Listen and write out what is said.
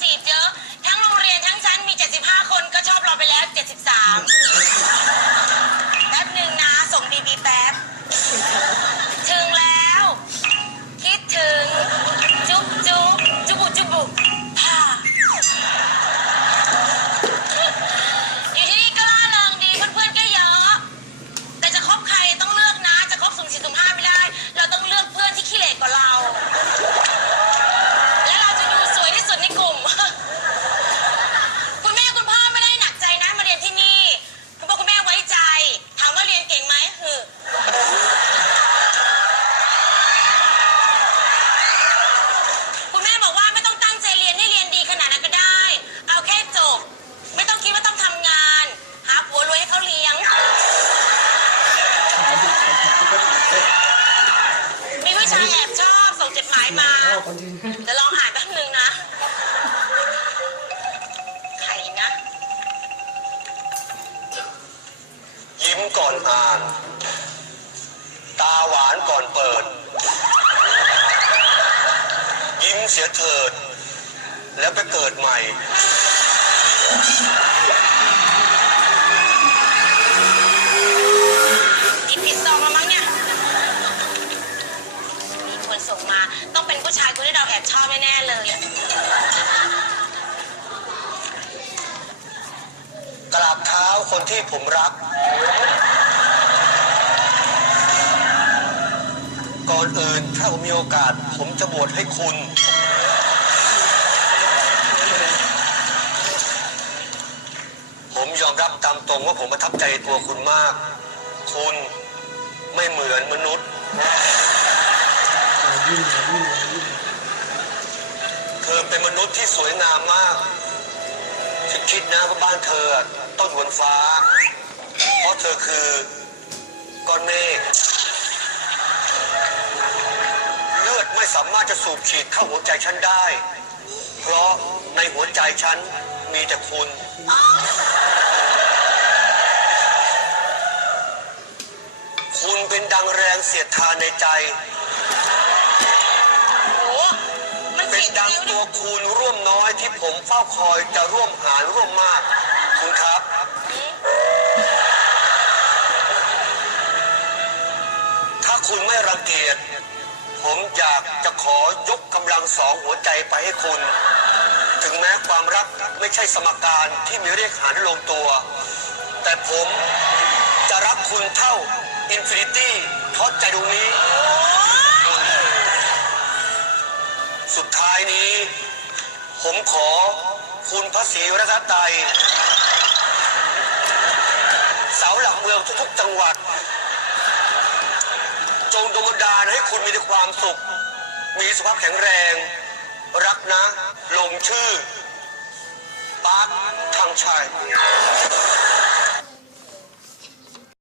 จีบเยอะ ทั้งโรงเรียนทั้งชั้นมี 75 คนก็ชอบเราไปแล้ว 73 แป๊บหนึ่งนะ ส่งบีบีแป๊บ คนที่เดี๋ยวลองอ่านแป๊บนึงนะใครนะ ยิ้มก่อนอ่าน ตาหวานก่อนเปิด ยิ้มเสียเถิด แล้วไปเกิดใหม่หยิบผิดซองมามั้งเนี่ย คนที่ผมรัก ก่อนอื่นถ้าผมมีโอกาส ผมจะบวชให้คุณ ผมยอมรับตามตรงว่าผมประทับใจตัวคุณมาก คุณไม่เหมือนมนุษย์ยิ้มยิ้มยิ้มเธอเป็นมนุษย์ที่สวยงามมาก ฉันคิดนะว่าบ้านเธอต้องอยู่บนฟ้า เพราะเธอคือก้อนเมฆเลือดไม่สามารถจะสูบฉีดเข้าหัวใจฉันได้ เพราะในหัวใจฉันมีแต่คุณคุณเป็นดังแรงเสียดทานในใจ เป็นดังตัวคูณร่วมน้อยที่ผมเฝ้าคอยจะร่วมหารร่วมมากคุณครับ ถ้าคุณไม่รังเกียจผมอยากจะขอยกกำลังสองหัวใจไปให้คุณ ถึงแม้ความรักไม่ใช่สมการที่มีเรียกหารลงตัว แต่ผมจะรักคุณเท่าอินฟินิตี้เพราะใจดวงนี้ ท้ายนี้ ผมขอคุณพระศรีรัตนตรัยเสาหลักเมืองทุกๆจังหวัด จงดลบันดาลให้คุณมีแต่ความสุข มีสุขภาพแข็งแรง รักนะ ลงชื่อปาร์คทางชัย